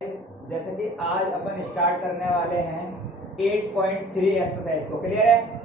जैसे कि आज अपन स्टार्ट करने वाले हैं 8.3 एक्सरसाइज को। क्लियर है?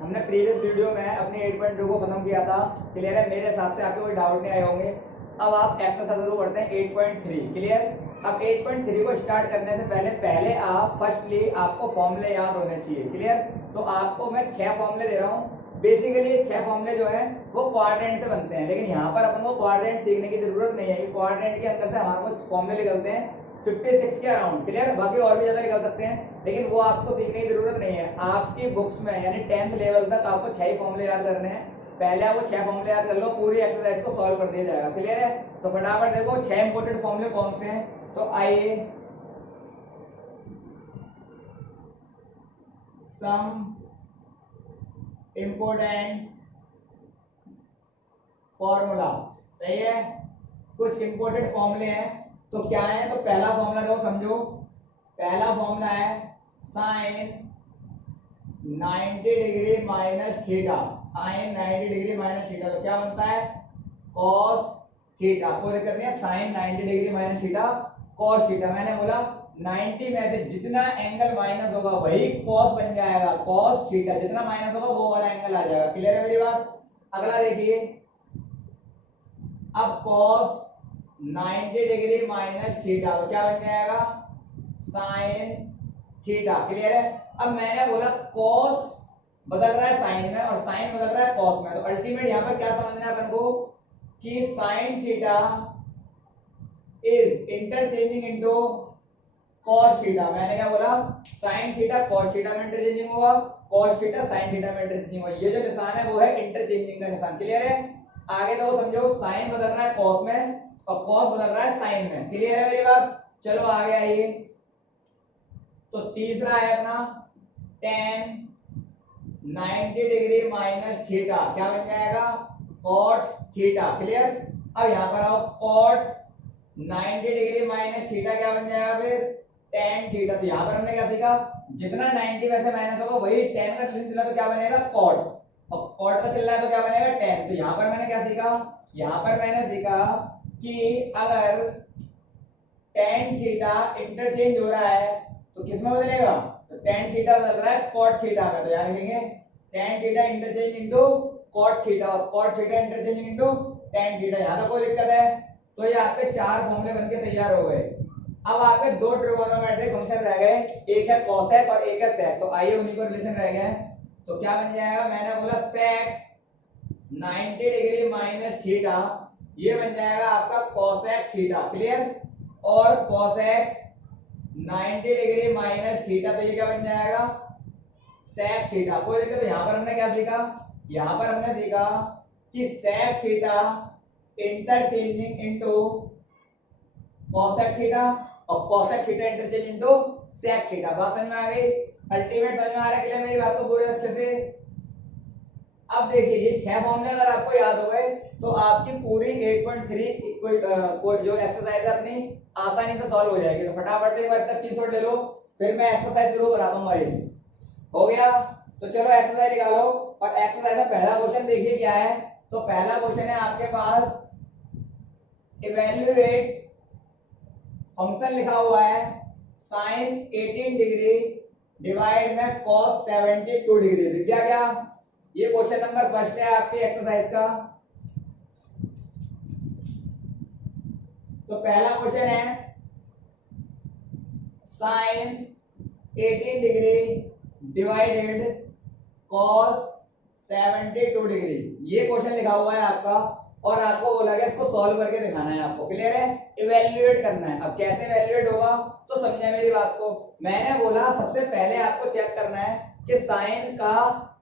हमने प्रीवियस वीडियो में अपने 8.2 को खत्म किया था। क्लियर है? मेरे हिसाब से आपको कोई डाउट नहीं आए होंगे। अब आप एक्सरसाइज शुरू करते हैं 8.3। क्लियर? अब 8.3 को स्टार्ट करने से पहले आप फर्स्टली आपको फॉर्मूले याद होने चाहिए। क्लियर? तो आपको मैं 6 फॉर्मूले दे रहा हूँ। बेसिकली ये 6 फॉर्मूले जो हैं वो क्वाड्रेंट से बनते हैं, लेकिन यहाँ पर अपन को क्वाड्रेंट सीखने की जरूरत नहीं है कि क्वाड्रेंट के अंदर से हमारे को फॉर्मूले निकलते हैं 56 के अराउंड। क्लियर? बाकी और भी ज्यादा निकल सकते हैं, लेकिन वो आपको सीखने की जरूरत नहीं है। आपकी बुक्स में यानी 10th लेवल तक आपको 6 फॉर्मूले याद करने हैं। पहले आप वो 6 फॉर्मूले याद कर लो, पूरी एक्सरसाइज को सॉल्व कर दिया जाएगा। क्लियर है? तो फटाफट देखो 6 इंपोर्टेंट फॉर्मूले कौन से हैं। तो आइए सम इंपोर्टेंट फॉर्मूला। सही है? कुछ इंपोर्टेंट फॉर्मूले हैं तो क्या है। तो पहला फॉर्मूला दो, समझो। पहला फॉर्मूला है sine 90 degree minus theta. Sine 90 degree minus theta तो क्या बनता है? Cos theta. कोई दिक्कत नहीं है, sine 90 degree minus theta cos theta. मैंने बोला 90 में से जितना एंगल माइनस होगा वही कॉस बन जाएगा। कॉस थीटा जितना माइनस होगा वो वाला एंगल आ जाएगा। क्लियर है मेरी बात? अगला देखिए, अब कॉस 90 डिग्री माइनस थीटा तो क्या बन जाएगा? Sine theta. क्लियर है? अब मैंने बोला कॉस बदल रहा है साइन में और साइन बदल रहा है कॉस में, तो अल्टीमेट यहां पर क्या समझना है अपन को कि sine theta is interchanging into cos theta. मैंने क्या बोला? साइन थीटा कॉस थीटा में इंटरचेंजिंग होगा, कॉस थीटा साइन थीटा में इंटरचेंजिंग होगा। ये जो निशान है वो है इंटरचेंजिंग का निशान। क्लियर है? आगे तो समझो, साइन बदल रहा है कॉस में और कॉस बदल रहा है साइन में। क्लियर है मेरी बात? चलो आगे आइए। तो तीसरा है अपना tan 90 डिग्री माइनस थीटा, क्या बन जाएगा? Cot theta. क्लियर? अब यहां पर आओ, कॉट 90 डिग्री माइनस थीटा क्या बन जाएगा फिर? tan theta. तो यहां पर हमने क्या सीखा? जितना 90 में से माइनस होगा वही tan का रिलेशन चला तो क्या बनेगा? कॉट। और कॉट का चल रहा है तो क्या बनेगा? tan। तो यहां पर मैंने क्या सीखा? यहां पर मैंने सीखा कि अगर tan थीटा इंटरचेंज हो रहा है तो किस में बदलेगा? तो tan थीटा बदल रहा है cot थीटा में। तो याद रखेंगे tan theta interchange into cot theta और cot theta interchange into tan theta. यहां तक कोई दिक्कत है? तो ये आपके 4 फॉर्मूले बनके तैयार हो गए। अब आपके 2 ट्रिगोनोमेट्रिक फंक्शन रह गए, एक है cosec और एक है sec। तो आइए उन्हीं को रिलेशन रह गए। तो क्या बन जाएगा? मैंने बोला sec 90 डिग्री माइनस थीटा, ये बन जाएगा आपका cosec थीटा। क्लियर? और cosec 90 डिग्री माइनस थीटा तो ये क्या बन जाएगा? sec theta. कोई दिक्कत? यहां पर हमने क्या सीखा? यहां पर हमने सीखा कि sec theta interchanging into cosec theta और cosec theta interchange into sec theta. बात समझ में आ गई? अल्टीमेट समझ में आ रहा है? क्लियर मेरी बात को पूरे अच्छे से? अब देखिए ये 6 फॉर्मूले अगर आपको याद हो गए तो आपकी पूरी 8.3 कोई जो एक्सरसाइज है अपनी आसानी से सॉल्व हो जाएगी। तो फटाफट से एक बार इसका स्क्रीनशॉट ले लो, फिर मैं एक्सरसाइज शुरू कराता हूँ भाई। हो गया? तो चलो एक्सरसाइज निकालो। और एक्सरसाइज में पहला क्वेश्चन देखिए क्या है। तो पहला क्वेश्चन है आपके पास, इवेल्युएट फंक्शन लिखा हुआ है साइन 18 डिग्री डिवाइड में कॉस 72 डिग्री। दिख गया क्या? ये क्वेश्चन नंबर फर्स्ट है आपकी एक्सरसाइज का। तो पहला क्वेश्चन है sine 18 degree divided cos 72 degree. ये क्वेश्चन लिखा हुआ है आपका और आपको बोला गया इसको सॉल्व करके दिखाना है आपको। क्लियर है? इवैल्यूएट करना है। अब कैसे इवैल्यूएट होगा तो समझे मेरी बात को। मैंने बोला सबसे पहले आपको चेक करना है कि साइन का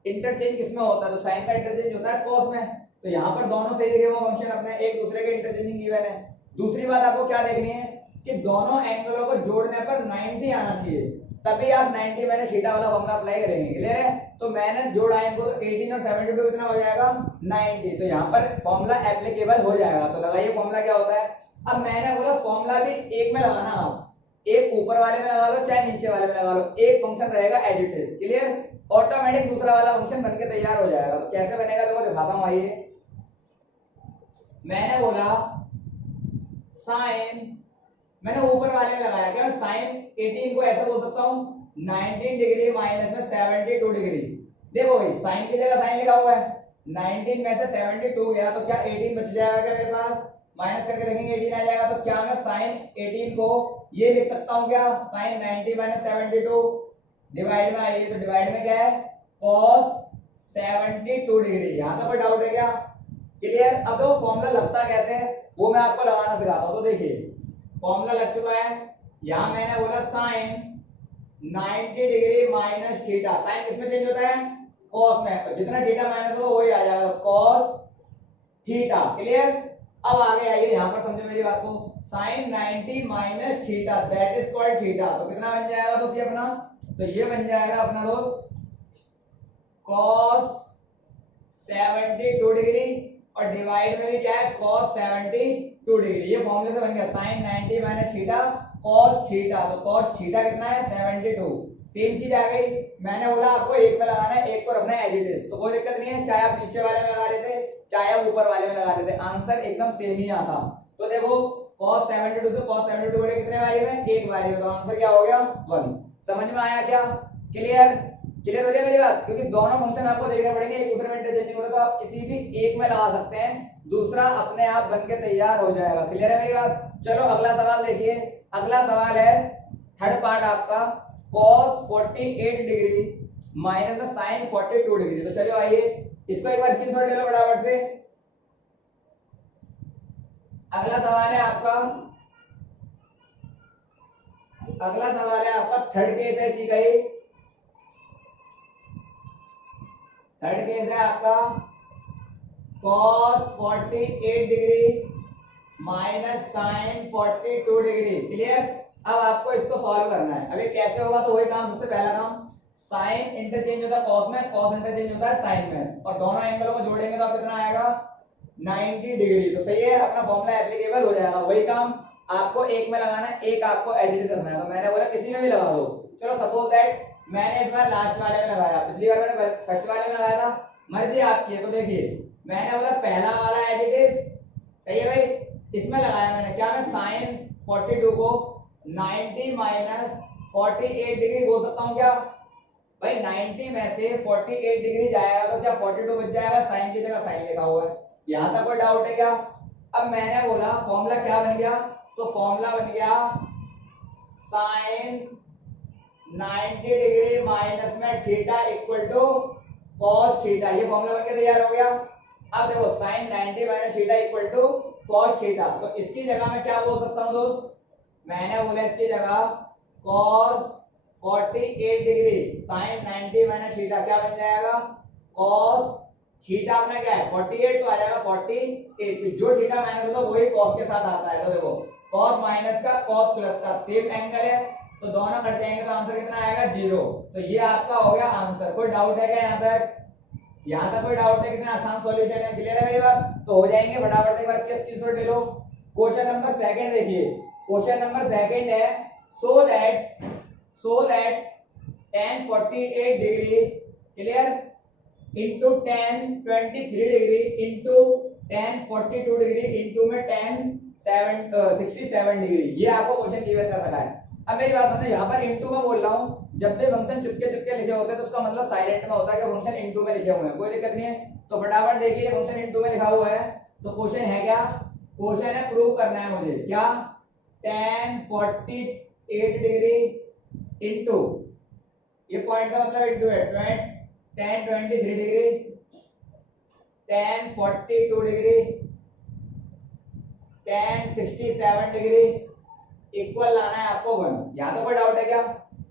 इंटरचेंज किसमें होता है। तो साइन का इंटरचेंज होता है कॉस में। तो यहाँ पर दोनों सही लिखे हुए फंक्शन अपने एक दूसरे के इंटरचेंजिंग गिवन है। दूसरी बात आपको क्या देखनी है कि दोनों एंगलों को जोड़ने पर 90 आना चाहिए, तभी आप 90 मैंने थीटा वाला फॉर्मूला अप्लाई करेंगे। क्लियर है? तो मैंने जोड़ा इनको, तो 18 और 72 कितना हो जाएगा? 90। तो यहाँ पर फॉर्मूला एप्लीकेबल हो जाएगा। तो लगाइए फॉर्मूला क्या होता है। अब मैंने बोला फॉर्मूला भी एक में लगाना, आप एक ऊपर वाले में लगा लो चाहे नीचे वाले में लगा लो, एक फंक्शन रहेगा as it is. Clear? Automatic दूसरा वाला फंक्शन बनके तैयार हो जाएगा। तो कैसे बनेगा देखो दिखाता हूँ। आइए, मैंने बोला साइन, मैंने ऊपर वाले में लगाया साइन 18 को ऐसे बोल सकता हूँ 19 डिग्री माइनस में 72 डिग्री। देखो भाई साइन की जगह साइन लिखा हुआ है, 19 में से 72 गया तो क्या 18 बच जाएगा क्या मेरे पास, माइनस करके देखेंगे 18 आ जाएगा, तो क्या मैं साइन 18 को ये लिख सकता हूँ क्या, साइन 90 माइनस 72, डिवाइड में आइए तो डिवाइड में क्या है cos 72 डिग्री। यहां तक कोई डाउट है क्या, क्लियर। अब वो फॉर्मूला लगता कैसे है वो मैं आपको लगाना सिखाता हूं। तो देखिए फॉर्मूला लग चुका है, यहां मैंने बोला sine 90 degree minus theta, sine किसमें चेंज होता है cos में, तो जितना थीटा माइनस होगा वही आ जाएगा cos थीटा, क्लियर। अब आगे आइए यहां पर समझो मेरी बात को, sine 90 minus theta that is called theta, तो कितना बन जाएगा दोस्त ये अपना, तो ये बन जाएगा अपना दोस्त cos 72 डिग्री और डिवाइड में भी क्या है cos 72 डिग्री, ये फॉर्मूले से बन गया sine 90 minus theta cos theta, तो cos थीटा कितना है 72, सेम चीज आ गई। मैंने बोला आपको एक में लगाना है, एक को रखना है एज इट इज, तो कोई दिक्कत नहीं है, चाहे आप नीचे वाले में लगा लेते चाहे आप ऊपर वाले में लगा लेते, आंसर एकदम सेम ही आता। तो देखो cos 72 से cos 72 बड़े कितने वाले में, एक वाले में, तो आंसर क्या हो गया 1। समझ में आया क्या, क्लियर, क्लियर हो रही है मेरी बात, क्योंकि दोनों फंक्शन आपको देखने पड़ेंगे, एक दूसरे में इंटरचेंजिंग होता है, तो आप किसी भी एक में लगा सकते हैं, दूसरा अपने आप बन के तैयार हो जाएगा। क्लियर है मेरी बात। चलो अगला सवाल देखिए, अगला सवाल है थर्ड पार्ट आपका cos 48 डिग्री माइनस में sin 42 डिग्री। तो चलो आइए इसको एक बार स्क्रीनशॉट ले लो फटाफट से। अगला सवाल है आपका, अगला सवाल है आपका थर्ड केस है, सीखा ही थर्ड केस है आपका cos 48 degree minus sin 42 degree, clear. अब आपको इसको सॉल्व करना है, अभी कैसे होगा, तो वही काम, सबसे पहला काम साइन इंटरचेंज होता है cos में, cos इंटरचेंज होता है sin में, और दोनों एंगलों को जोड़ेंगे तो आप कितना आएगा 90 डिग्री, तो सही है, अपना फॉर्मूला एप्लीकेबल हो जाएगा। वही काम आपको एक में लगाना है, एक आपको एडिट करना है, तो मैंने बोला किसी में भी लगा दो। चलो सपोज दैट मैंने इस बार लास्ट वाले में लगाया, पिछली बार मैंने फर्स्ट वाले में लगाया था, मर्जी आपकी है। तो देखिए मैंने बोला पहला वाला एडिट इज, सही है भाई, इसमें लगाया मैंने क्या, मैं sin 42 को 90 माइनस 48 डिग्री बोल सकता हूँ क्या भाई, 90 में से 48 डिग्री जाएगा तो क्या 42 बच जाएगा, साइन की जगह साइन लिखा हुआ है। यहां तक कोई डाउट है क्या। अब मैंने बोला फॉर्मूला क्या बन गया, तो फॉर्मूला बन गया साइन 90 डिग्री माइनस में theta equal to cos theta, ये फॉर्मूला बनके तैयार हो गया। अब देखो sine 90 minus theta equal to cos theta, तो इसकी जगह मैं क्या बोल सकता हूँ दोस्त, मैंने बोला इसकी जगह cos 48 degree sine 90 minus theta क्या बन जाएगा cos थीटा, अपना क्या है 48, तो आ जाएगा 48, जो थीटा माइनस होता है वही cos के साथ आता है। तो देखो cos माइनस का cos प्लस का सेम एंगल है, तो दोनों कट जाएंगे तो आंसर कितना आएगा 0। तो ये आपका हो गया आंसर। कोई डाउट है क्या यहाँ तक, यहाँ तक कोई डाउट है, कितना आसान सॉल्यूशन है, क्लियर है मेरी बात। तो हो जाएंगे फटाफट से, एक बार इसके स्क्रीनशॉट ले लो। क्वेश्चन नंबर सेकंड देखिए, क्वेश्चन नंबर सेकंड है so that tan 48 degree, clear, into tan 23 degree into tan 42 degree into में tan 67 डिग्री, ये आपको क्वेश्चन गिवन कर रखा है। अब मेरी बात समझो, यहाँ पर इनटू में बोल रहा हूँ, जब भी फंक्शन चुपके चुपके लिखे होते हैं तो उसका मतलब साइलेंट में होता है कि फंक्शन इनटू में लिखे हुए हैं, कोई दिक्कत नहीं है। तो फटाफट देखिए फंक्शन इनटू में लिखा हुआ है, तो क्वेश्चन है क्या, क्वेश्चन है प्रूव करना है मुझे क्या, tan 48 डिग्री इनटू, ये पॉइंट का मतलब इनटू है, tan 23 degree tan 42 degree tan 67 degree equal लाना है आपको 1। यहां तो कोई डाउट है क्या,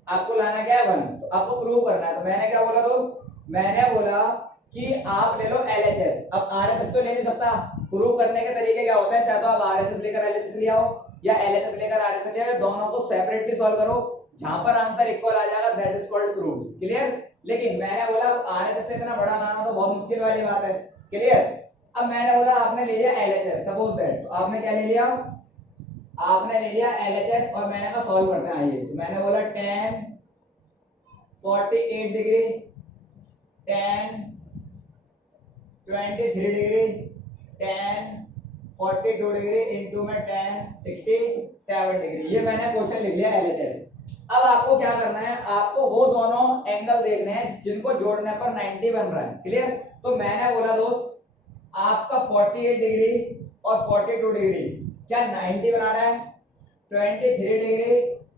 आपको लाना क्या है 1, तो आपको प्रूव करना है। तो मैंने क्या बोला दोस्त, मैंने बोला कि आप ले लो LHS। अब RHS तो ले नहीं सकता, प्रूव करने के तरीके क्या होते हैं, चाहे तो आप RHS लेकर LHS ले आओ या LHS लेकर RHS ले आओ, दोनों को सेपरेटली सॉल्व करो, जहां पर आंसर इक्वल आ जाएगा that is called prove, clear. लेकिन मैंने बोला RHS से इतना बड़ा लाना तो बहुत मुश्किल वाली बात है, क्लियर। अब मैंने बोला आपने ले लिया LHS, सपोज दैट, तो आपने क्या ले लिया, आपने ले लिया LHS और मैंने कहा सॉल्व करते हैं, आइए। तो मैंने बोला tan 48 degree tan 23 degree tan 42 degree into में tan 67 डिग्री। ये मैंने क्वेश्चन लिख लिया LHS। अब आपको क्या करना है, आपको वो दोनों एंगल देखने हैं जिनको जोड़ने पर 90 बन रहा है। क्लियर? तो मैंने बोला दोस्त आपका 48 डिग्री और 42 डिग्री क्या 90 बना रहा है, 23 डिग्री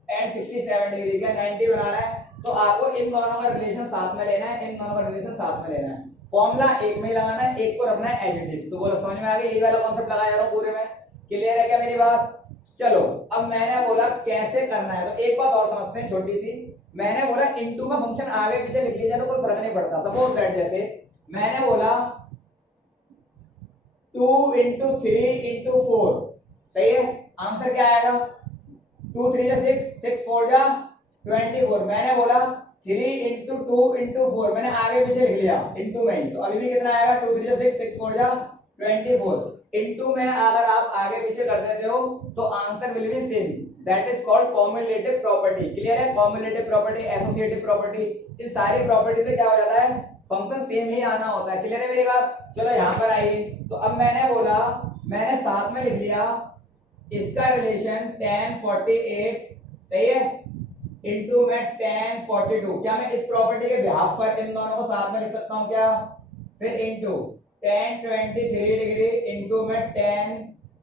एंड 67 डिग्री क्या 90 बना रहा है। तो आपको इन दोनों का रिलेशन साथ में लेना है, इन दोनों का रिलेशन साथ में लेना है। फॉर्मूला एक में ही लगाना है, एक को रखना है एज इट इज। तो बोलो समझ में आ गया, यही वाला कॉन्सेप्ट लगाया जा रहा हूं पूरे में। क्लियर है क्या मेरी बात? चलो अब मैंने बोला कैसे करना है, तो एक बात और समझते हैं छोटी सी। मैंने बोला इनटू में फंक्शन आगे पीछे लिख लिया जाए तो कोई फर्क नहीं पड़ता। सपोज दैट जैसे मैंने बोला 2 इंटू 3 इंटू 4, सही है, आंसर क्या आएगा 2 3 जा 6, 6 4 जा 24। मैंने बोला 3 इंटू 2 इंटू 4, मैंने आगे पीछे लिख लिया इंटू में ही, तो अभी भी कितना आएगा 2 3 जा 6, 6 4 जा 24। इंटू में अगर आप आगे पीछे कर देते हो तो answer will be same, that is called cumulative property. Clear है? कॉम्युलेटिव प्रॉपर्टी, एसोसिएटिव प्रॉपर्टी, इन सारी प्रॉपर्टी से क्या हो जाता है, फंक्शन सेम ही आना होता है। क्लियर है मेरी बात? चलो यहां पर आइए, तो अब मैंने बोला, मैंने साथ में लिख लिया इसका रिलेशन tan 48, सही है, इंटू में tan 42। क्या मैं इस प्रॉपर्टी के बिहाफ पर इन दोनों को साथ में लिख सकता हूं क्या? फिर इंटू tan 23 डिग्री इंटू में tan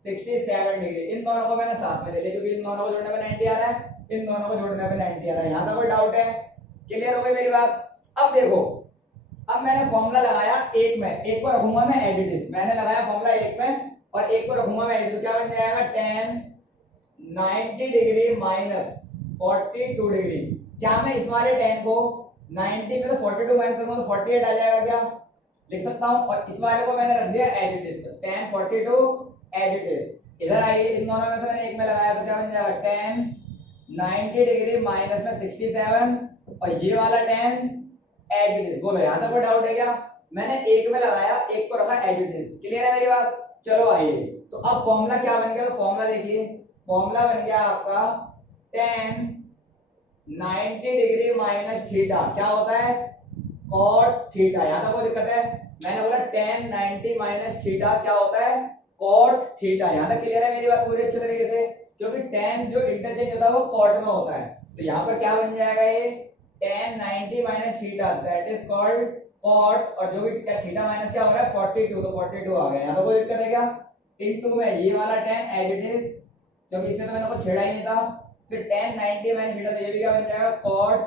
67 डिग्री, इन दोनों को मैंने साथ में ले लिया क्योंकि इन दोनों को जोड़ने पे 90 आ रहा है, इन दोनों को जोड़ने पे 90 आ रहा है। यहां तक कोई डाउट है? क्लियर हो गई मेरी बात? अब देखो, अब मैंने फॉर्मूला लगाया एक में, एक को रखूंगा मैं एज इट इज। मैंने लगाया फॉर्मूला एक में और एक को रखूंगा मैं एज इट इज, तो क्या बन जाएगा tan 90 डिग्री माइनस 42 डिग्री। क्या मैं इस वाले tan को 90 में तो 42 माइनस करूंगा तो 48 आ जाएगा, क्या लिख सकता हूं। और इस वाले को मैंने रख दिया एज इट इज, तो tan 42 एज इट इज। इधर आइए, इन दोनों में से मैंने एक में लगाया तो क्या बन जाएगा tan 90 डिग्री माइनस में 67 और ये वाला tan एज इट इज। बोलो यहां तक कोई डाउट है क्या? मैंने एक में लगाया, एक को रखा एज इट इज। क्लियर है मेरी बात? चलो आइए, तो अब फॉर्मूला क्या बन गया, तो फॉर्मूला देखिए, फॉर्मूला बन गया आपका tan 90 डिग्री माइनस थीटा क्या होता है cot थीटा। यहां तक कोई दिक्कत है? मैंने बोला tan 90 माइनस थीटा क्या होता है cot थीटा। यहां तक क्लियर है मेरी बात पूरी अच्छे तरीके से? क्योंकि tan जो इंटरचेंज होता है वो cot में होता है, तो यहां पर क्या बन जाएगा ये tan 90 minus theta, that is called cot। और जो भी क्या थीटा माइनस क्या हो रहा है 42, तो 42 आ गया। यहां तो कोई दिक्कत है क्या? इनटू में ये वाला tan एज इट इज, क्योंकि इससे तो मैंने को छेड़ा ही नहीं था। फिर tan 90 माइनस थीटा, तो ये भी क्या बन जाएगा cot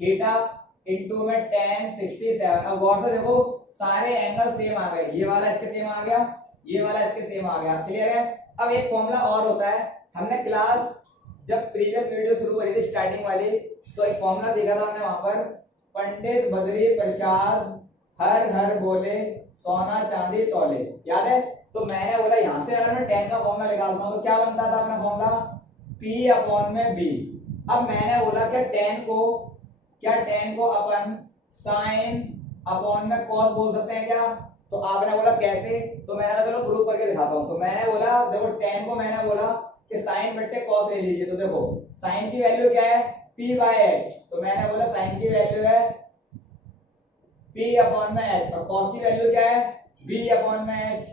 थीटा इनटू में tan 67। अब गौर से देखो सारे एंगल सेम आ गए, ये वाला इसके सेम आ गया, ये वाला इसके सेम आ गया। क्लियर है? अब एक फॉर्मूला और होता है, हमने क्लास जब प्रीवियस वीडियो शुरू करी थी स्टार्टिंग वाली, तो एक फॉर्मूला सीखा था हमने वहां पर, पंडित बद्री प्रसाद हर हर बोले सोना चांदी तौले, याद है? तो मैंने बोला यहां से अगर मैं tan का फॉर्मूला निकालता हूं तो क्या बनता था अपना फॉर्मूला P अपॉन में B। अब मैंने बोला क्या tan को अपन sin अपॉन में cos बोल सकते हैं क्या? तो आपने बोला कैसे, तो मैंने कहा चलो प्रूव करके दिखाता हूं। तो मैंने बोला देखो tan को मैंने बोला कि sin बट्टे cos ले लीजिए, तो देखो sin की वैल्यू क्या है P/H, तो मैंने बोला sin की वैल्यू है P अपॉन में H और cos की वैल्यू क्या है B अपॉन में H,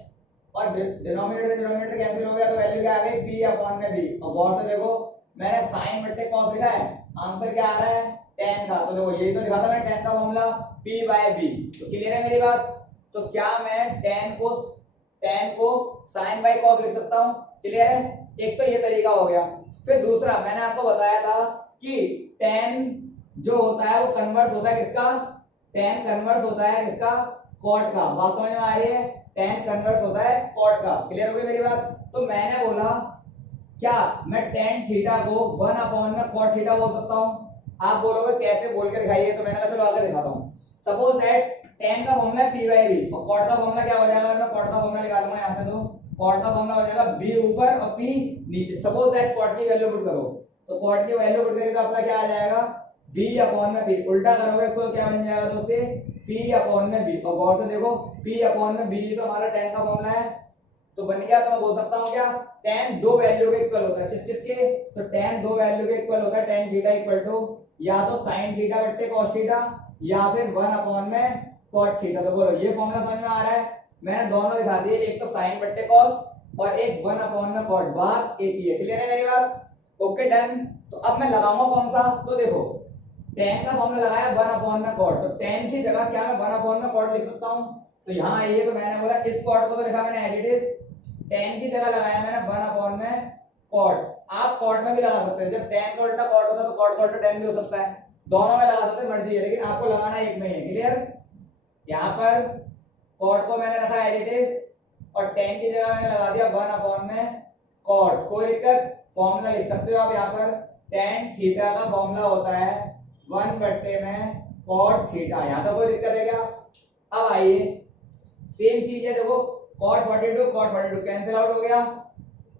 और डिनोमिनेटर कैंसिल हो गया तो वैल्यू क्या आ गई P अपॉन में B। और गौर से देखो मैंने sin बट्टे cos लिखा है, आंसर क्या आ रहा है tan का। तो देखो यही तो लिखा था मैंने tan का फॉर्मूला P/B। तो क्लियर है मेरी बात? तो क्या मैं tan को sin बाय cos लिख सकता हूं? क्लियर है? एक तो ये तरीका हो गया। फिर दूसरा मैंने आपको बताया था कि tan जो होता है वो कन्वर्स होता है किसका, tan कन्वर्स होता है किसका, cot का। बात समझ में आ रही है? tan कन्वर्स होता है cot का। क्लियर हो गई मेरी बात? तो मैंने बोला क्या मैं tan थीटा को 1 अपॉन में cot थीटा बोल सकता हूं? आप बोलोगे कैसे, बोल के दिखाइए, तो मैंने कहा चलो आगे दिखाता हूं। सपोज दैट tan का फॉर्मूला P/B और cot का फॉर्मूला क्या हो जाएगा, मैं cot का फॉर्मूला निकालूंगा यहां से, तो cot का फॉर्मूला हो जाएगा B ऊपर और P नीचे। सपोज दैट cot की वैल्यू पुट करो, तो cot की वैल्यू पुट करेंगे तो आपका क्या आ जाएगा B अपॉन में B। उल्टा करोगे इसको तो क्या बन जाएगा दोस्तों P अपॉन में B। और गौर से देखो P अपॉन में B तो हमारा tan का फॉर्मूला है, तो बन गया। तो मैं बोल सकता हूं क्या tan दो वैल्यू के इक्वल होता है, किस किस के, तो tan दो वैल्यू के इक्वल होता है tan थीटा इक्वल टू या तो sin थीटा बट्टे cos थीटा या फिर 1 अपॉन में cot थीटा। तो बोलो ये फॉर्मूला समझ में आ रहा है? मैंने दोनों दिखा दिए, एक तो साइन बट्टे कॉस और एक 1 में कॉट, बात एक ही है। क्लियर है मेरी बात? Okay done. तो अब मैं लगाऊंगा कौन सा, तो देखो tan का फॉर्मूला लगाया 1 में कॉट, तो tan की जगह क्या मैं 1 में कॉट लिख सकता हूं? तो यहां आइए, तो मैंने बोला इस कॉट को तो लिखा मैंने एज इट इज, tan की जगह लगाया मैंने 1 में कॉट। आप कॉट में भी लगा सकते हैं, जब tan का उल्टा कॉट होता है तो कॉट का उल्टा tan भी हो सकता है, दोनों में लगा सकते हैं, मर्जी है, लेकिन आपको लगाना एक में ही है। क्लियर? यहाँ पर कॉट को मैंने रखा एज इट इज और tan की जगह मैंने लगा दिया 1 में कॉट। कोई दिक्कत? फॉर्मूला लिख सकते हो आप यहाँ पर, tan थीटा का फॉर्मूला होता है 1 बट्टे में कॉट थीटा। यहाँ तक कोई दिक्कत है क्या? अब आइए सेम चीज है, देखो cot 42 कैंसिल आउट हो गया,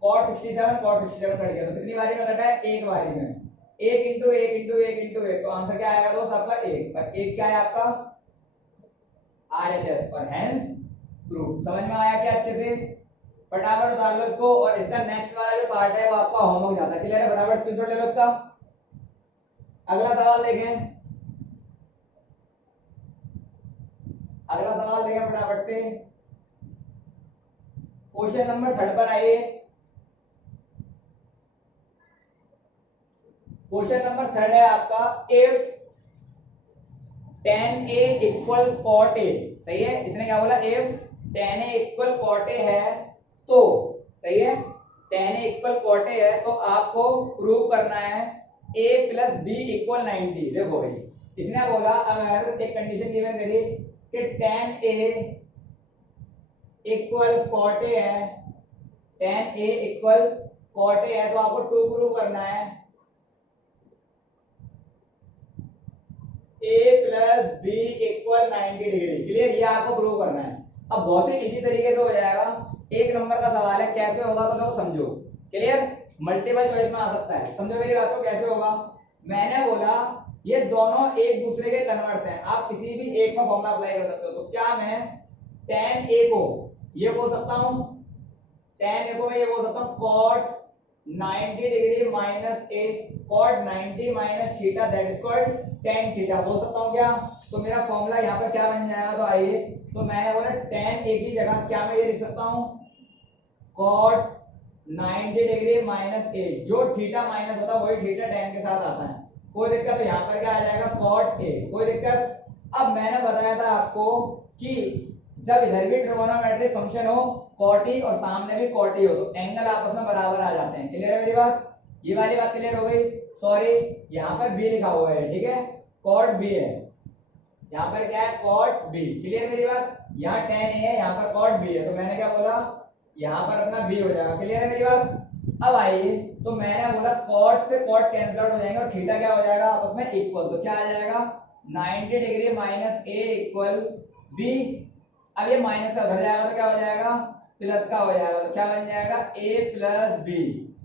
cot 67 कट गया, तो कितनी बारी में कटा है? एक बारी में, 1 इंटू 1 इंटू 1 इंटू 1, तो आंसर क्या आएगा दोस्त आपका? 1 पर 1 क्या है आपका? RHS और हेंस प्रूफ। समझ में आया क्या अच्छे से? फटाफट उतार लो इसको, और इसका नेक्स्ट वाला जो पार्ट है वो आपका होमवर्क जाता है। क्लियर है? फटाफट स्क्रीनशॉट ले लो इसका। अगला सवाल देखें, अगला सवाल देखें फटाफट से, क्वेश्चन नंबर 3 पर आइए। क्वेश्चन नंबर 3 है आपका, if tan a equal cot a, सही है? इसने क्या बोला? If tan a equal cot a है तो, सही है, tan a equal cot a है तो आपको प्रूव करना है a प्लस b इक्वल 90। देखो भाई, इसने बोला अगर एक कंडीशन गिवन करी कि tan a equal cot a है, tan a equal cot a है, तो आपको टू प्रूव करना है a plus B equal 90 degree. Clear? ये आपको प्रूव करना है। अब बहुत ही इजी तरीके से हो जाएगा, एक नंबर का सवाल है, कैसे होगा तो देखो समझो। क्लियर? मल्टीपल चॉइस में आ सकता है, समझो मेरी बात को। कैसे होगा? मैंने बोला ये दोनों एक दूसरे के कन्वर्ट्स हैं, आप किसी भी एक में फॉर्मूला अप्लाई कर सकते हो। तो क्या मैं tan a को ये बोल सकता हूं, tan a को मैं ये बोल सकता हूं cot 90 degree minus a, cot 90 minus theta, that is called tan theta, बोल सकता हूं क्या? तो मेरा फॉर्मूला यहाँ पर क्या बन जाएगा? तो आइए, तो मैंने बोला tan a की जगह क्या मैं ये लिख सकता हूं cot 90 डिग्री माइनस a, जो थीटा माइनस होता है वही थीटा tan के साथ आता है। कोई दिक्कत? तो यहाँ पर क्या आ जाएगा? cot a। कोई दिक्कत? अब मैंने बताया था आपको कि जब इधर भी ट्रिगोनोमेट्रिक फंक्शन हो cot e और सामने भी cot e हो तो एंगल आपस में बराबर आ जाते हैं। क्लियर है मेरी बात? ये वाली बात क्लियर हो गई? सॉरी, यहाँ पर b लिखा हुआ है, ठीक है, cot b है, यहाँ पर क्या है? cot b। क्लियर मेरी बात? यहाँ tan a है, यहाँ पर cot b है, तो मैंने क्या बोला? यहाँ पर अपना b हो जाएगा। क्लियर है मेरी बात? अब आइए, तो मैंने बोला cot से cot कैंसिल आउट हो जाएंगे और थीटा क्या हो जाएगा आपस में? इक्वल। तो क्या आ जाएगा? 90 degree minus a equal b। अब ये माइनस का उधर जाएगा तो क्या हो जाएगा? प्लस का हो जाएगा, तो क्या बन जाएगा? a प्लस b,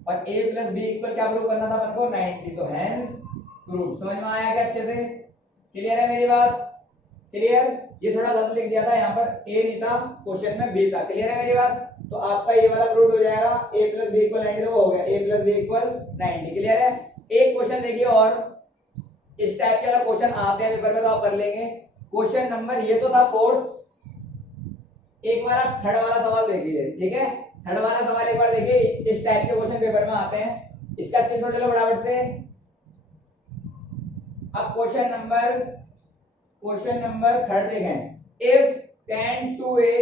और a प्लस b इक्वल क्या प्रूव करना था अपन को? 90, तो हेंस प्रूफ। समझ में आया क्या अच्छे से? क्लियर है मेरी बात? क्लियर? ये थोड़ा गलत लिख दिया था, यहाँ पर a नहीं था, क्वेश्चन में b था। क्लियर है मेरी बात? तो आपका ये वाला प्रूव हो जाएगा, a प्लस b इक्वल 90, तो हो गया a plus b equal 90। Clear है? एक क्वेश्चन देखिए, और इस टाइप के अगर क्वेश्चन आते हैं पेपर में तो आप कर लेंगे। क्वेश्चन नंबर ये तो था 4th, एक बार आप थर्ड वाला सवाल देखिए, ठीक है? थर्ड वाला सवाल एक बार देखिए, इस टाइप के क्वेश्चन पेपर में आते हैं, इसका स्क्रीनशॉट ले लो फटाफट से। अब क्वेश्चन नंबर थर्ड देखें, इफ tan 2a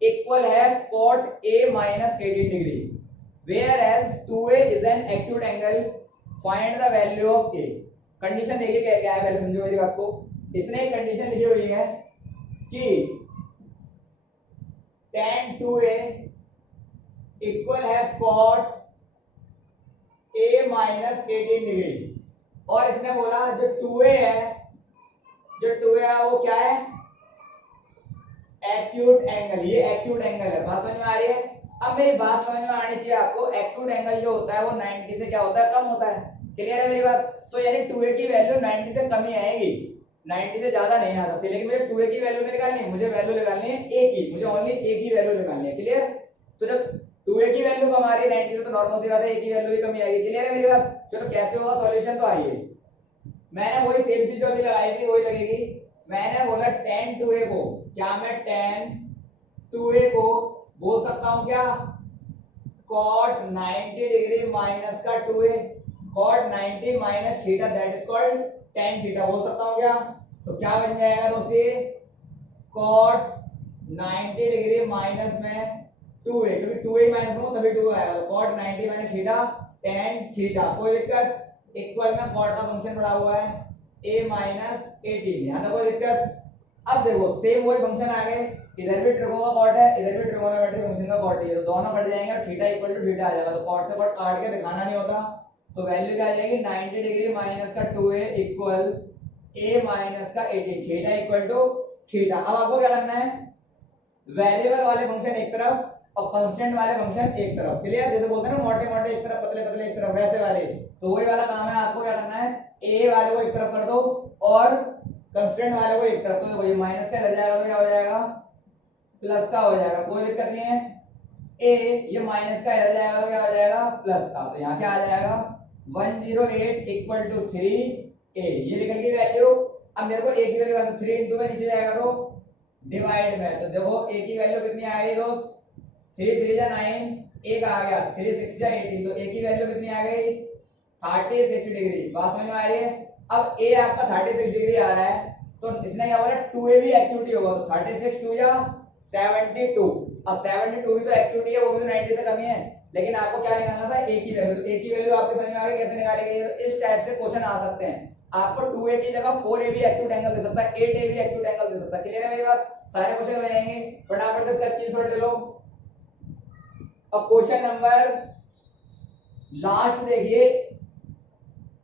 इक्वल है cot a minus 18 degree, where as 2a is an acute angle, find the value of a। Condition देखिए क्या क्या है, पहले समझो मेरी बात को। इसने एक कंडीशन लिखी हुई है कि tan 2a इक्वल है cot a माइनस 18 डिग्री, और इसने बोला जो 2a है, जो 2a है वो क्या है? Acute angle. ये एक्यूट एंगल है, बात समझ में आ रही है? अब मेरी बात समझ में आनी चाहिए आपको, एक्यूट एंगल जो होता है वो 90 से क्या होता है? कम होता है। क्लियर है मेरी बात? तो यानी 2a की वैल्यू 90 से कम ही आएगी, 90 से ज्यादा नहीं आ सकती। लेकिन मुझे 2a की वैल्यू नहीं निकालनी है, मुझे वैल्यू निकालनी है a की, मुझे ओनली a की वैल्यू निकालनी है। क्लियर? तो जब 2a की वैल्यू कम आ रही है 90 से, तो नॉर्मल सी बात है a की वैल्यू भी कम ही आएगी। क्लियर है मेरी बात? चलो कैसे होगा सॉल्यूशन, तो आइए, मैंने वही सेम चीज जो अभी लगाई थी वही लगेगी। मैंने बोला tan 2a को क्या मैं tan 2a को बोल सकता हूं क्या, cot 90 डिग्री माइनस का 2a, cot 90 minus theta that is called tan theta बोल सकता हूं क्या। तो क्या बन जाएगा दोस्तों, cot 90 डिग्री माइनस में 2a, क्योंकि 2a माइनस करूं तभी 2 आएगा, तो cot 90 minus theta tan theta, कोई दिक्कत। इक्वल में cot का फंक्शन पड़ा हुआ है a माइनस 18, यहां तक कोई दिक्कत। अब देखो सेम वही फंक्शन आ गए, इधर भी ट्रिगो का कॉट है, इधर भी ट्रिगोनोमेट्रिक फंक्शन का कॉट है, तो दोनों कट जाएंगे और थीटा इक्वल टू थीटा आ जाएगा, तो कॉट से कॉट काट के दिखाना नहीं होता, तो वैल्यू क्या आ जाएगी 90 डिग्री माइनस का 2a इक्वल a माइनस का 18, थीटा इक्वल टू थीटा। अब आपको क्या करना है, वेरिएबल वाले फंक्शन एक तरफ और कांस्टेंट वाले फंक्शन एक तरफ, क्लियर। जैसे बोलते हैं ना मोटे मोटे एक तरफ, पतले पतले एक तरफ, वैसे वाले, तो वही वाला काम है। आपको क्या करना है, a वाले को एक तरफ कर दो और कांस्टेंट वाले को एक तरफ, तो देखो ये माइनस का इधर जाएगा तो क्या हो जाएगा, प्लस का हो जाएगा, कोई दिक्कत नहीं है। a ये माइनस का इधर जाएगा तो क्या हो जाएगा, प्लस का, तो यहाँ क्या आ जाएगा 108 इक्वल टू 3a, ये निकल गई वैल्यू। अब मेरे को a की वैल्यू 3 इंटू में नीचे जाएगा तो डिवाइड में, तो देखो a की वैल्यू कितनी आ गई दोस्त, 3 3 जा 9, एक आ गया 3 6 जा 18, तो a की वैल्यू कितनी आ गई 36 डिग्री, बात समझ में आ रही है। अब a आपका 36 डिग्री आ रहा है, तो इसने क्या बोला 2a भी एक्टिविटी होगा, तो 36 2 या 72, अब 72 भी तो एक्टिविटी है, वो भी तो 90 से कम ही है, लेकिन आपको क्या निकालना था a की वैल्यू, तो a की वैल्यू आपके समझ में आ गई कैसे निकाली गई है। तो इस टाइप से क्वेश्चन आ सकते हैं, आपको 2a की जगह 4a भी एक्यूट एंगल दे सकता है, 8a भी एक्यूट एंगल दे सकता है, क्लियर है मेरी बात। सारे क्वेश्चन हो जाएंगे, फटाफट से इसका स्क्रीनशॉट ले लो। अब क्वेश्चन नंबर लास्ट देखिए,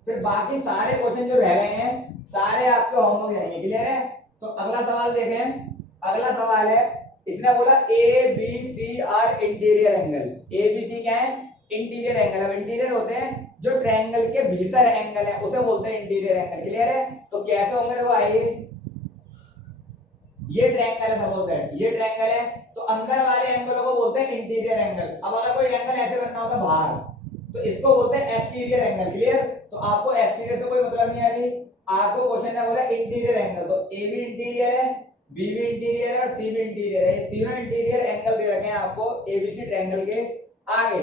फिर बाकी सारे क्वेश्चन जो रह गए हैं सारे आपके होमवर्क जाएंगे, क्लियर है। तो अगला सवाल देखें, अगला सवाल है, इसने बोला A B C are interior angle, A B C क्या है, इंटीरियर एंगल। अब इंटीरियर होते हैं जो ट्रायंगल के भीतर एंगल है, उसे बोलते हैं इंटीरियर एंगल, क्लियर है। तो कैसे होंगे देखो, आइए ये ट्रायंगल है, सपोज दैट ये ट्रायंगल है, तो अंदर वाले एंगलों को बोलते हैं इंटीरियर एंगल। अब अगर कोई एंगल ऐसे बनना होता बाहर, तो इसको बोलते हैं एक्सटीरियर एंगल, क्लियर। तो आपको एक्सटीरियर से कोई मतलब नहीं है, अभी आपको क्वेश्चन ने बोला इंटीरियर एंगल, तो ए भी इंटीरियर है, बी भी इंटीरियर है और सी भी इंटीरियर है, ये तीनों इंटीरियर एंगल दे रखे हैं आपको एबीसी ट्रायंगल के आगे।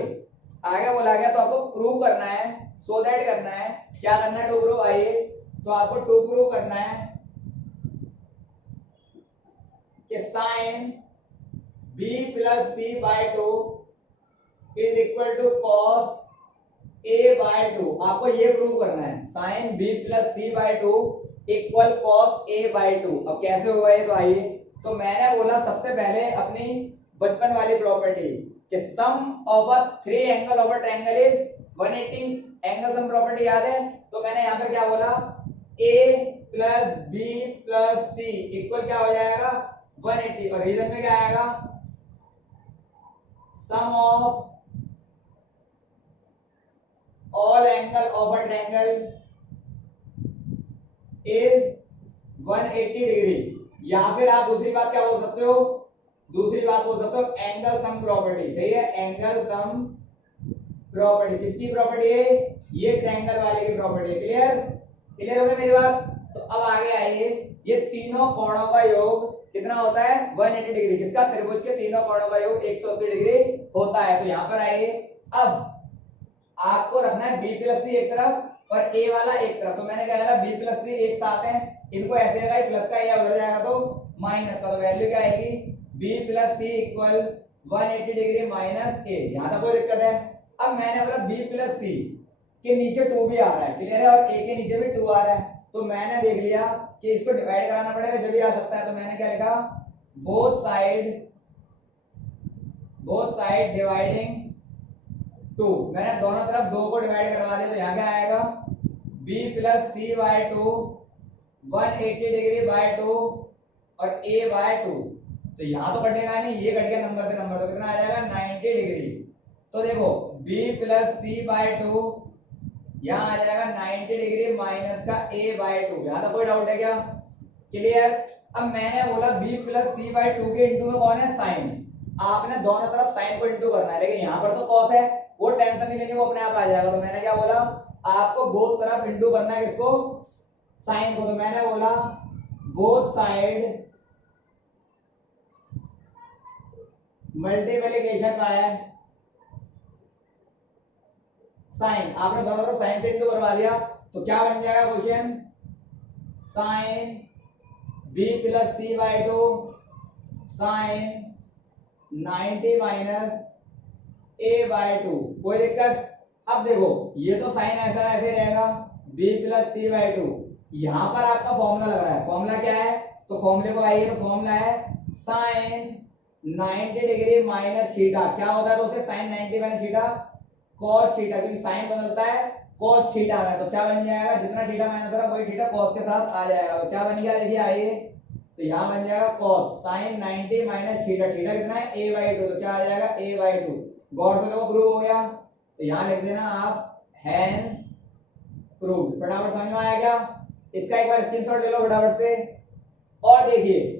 आगे बोला गया तो आपको प्रूव करना है, सो दैट करना है, क्या करना है टू प्रूव, आइए तो आपको टू प्रूव करना है कि sine b plus C by 2 is equal to cos a by 2, आपको ये प्रूव करना है, sine b plus C by 2 equal cos a by 2। अब कैसे होगा ये, तो आइए, तो मैंने बोला सबसे पहले अपनी बचपन वाली प्रॉपर्टी कि sum of a three angle of a triangle is 180, angle sum property याद है। तो मैंने यहां पर क्या बोला, a plus b plus c equal क्या हो जाएगा 180, और रीजन में क्या आएगा, sum of all angle of a triangle is 180 degree. या फिर आप दूसरी बात क्या बोल सकते हो, दूसरी बात बोल सकते हो एंगल सम प्रॉपर्टी, सही है, एंगल सम प्रॉपर्टी किसकी प्रॉपर्टी है, ये ट्रायंगल वाले की प्रॉपर्टी है, क्लियर, क्लियर हो गया मेरी बात। तो अब आगे आइए, ये तीनों कोणों का योग कितना होता है 180 डिग्री, किसका, त्रिभुज के तीनों कोणों का योग 180 डिग्री होता है। तो यहां पर आइए, अब आपको रखना है b प्लस सी एक तरफ और a वाला एक तरफ, तो मैंने क्या करा b प्लस सी एक साथ है, इनको ऐसे लगा प्लस का या उधर जाएगा तो माइनस का, तो वैल्यू क्या आएगी b plus C equal 180 degree minus a, यहां तक कोई दिक्कत है। अब मैंने बोला b प्लस सी के नीचे 2 भी आ रहा है, क्लियर है, और a के नीचे भी 2 आ रहा है, तो मैंने देख लिया कि इसको डिवाइड कराना पड़ेगा जब भी आ सकता है, तो मैंने क्या लिखा, बोथ साइड डिवाइडिंग 2, मैंने दोनों तरफ 2 को डिवाइड करवा दिया, तो यहाँ क्या आएगा b plus C by 2 180 degree by 2 और a बाय 2, तो यहाँ तो कटेगा नहीं, ये कट गया नंबर से नंबर, तो कितना आ जाएगा 90 डिग्री। तो देखो b प्लस सी बाय 2 यहाँ आ जाएगा 90 डिग्री माइनस का a बाय 2, यहाँ तो कोई डाउट है क्या, क्लियर। अब मैंने बोला b प्लस सी बाय 2 के इंटू में कौन है, साइन, आपने दोनों तरफ साइन को इंटू करना है, लेकिन यहाँ पर तो कॉस है, वो टेंशन नहीं लेनी, वो अपने आप आ जाएगा। तो मैंने क्या बोला, आपको बोथ तरफ इंटू करना है, किसको, साइन को, तो मैंने बोला both side multiplication by sine, आपने दोनों तरफ साइन से इंटू करवा दिया तो क्या बन जाएगा question, sine B plus C by two sine 90 minus A by two. कोई दिक्कत? अब देखो ये तो साइन ऐसा ऐसे रहेगा b plus C by two, यहां पर आपका फॉर्मूला लग रहा है, फॉर्मूला क्या है, तो फॉर्मूले को आइए, तो फॉर्मूला है साइन 90 डिग्री माइनस थीटा, क्या होता है दोस्तों sine 90 minus theta cos theta, क्योंकि साइन बदलता है कॉस थीटा में, तो क्या बन जाएगा, जितना थीटा माइनस हो रहा है वही थीटा कॉस के साथ आ जाएगा, तो क्या बन गया देखिए आइए, तो यहाँ बन जाएगा cos sine 90 minus theta, theta कितना है a बाई टू, तो क्या आ जाएगा a बाई टू, गौर से देखो प्रूव हो गया, तो यहाँ लिख देना आप हैंस प्रूव्ड, फटाफट समझ में आया क्या, इसका एक बार स्क्रीनशॉट ले लो फटाफट से। और देखिए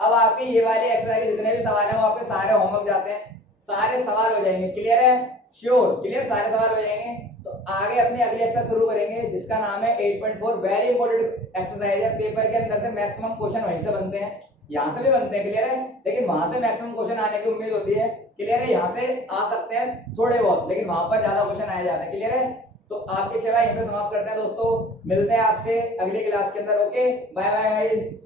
अब आपके ये वाले एक्सरसाइज के जितने भी सवाल हैं वो आपके सारे होमवर्क जाते हैं, सारे सवाल हो जाएंगे, क्लियर है, श्योर क्लियर, सारे सवाल हो जाएंगे। तो आगे अपनी अगली एक्सरसाइज शुरू करेंगे जिसका नाम है 8.4, वेरी इंपॉर्टेंट एक्सरसाइज है, पेपर के अंदर से मैक्सिमम क्वेश्चन वहीं से बनते हैं, यहाँ से भी बनते हैं, क्लियर है, लेकिन वहां से मैक्सिमम क्वेश्चन आने की उम्मीद होती है, क्लियर है, यहाँ से आ सकते हैं थोड़े बहुत, लेकिन वहां पर ज्यादा क्वेश्चन आए जाते हैं, क्लियर है। तो आपकी सेवा यहीं पे समाप्त करते हैं दोस्तों, मिलते हैं आपसे अगली क्लास के अंदर, ओके बाय बाय गाइस।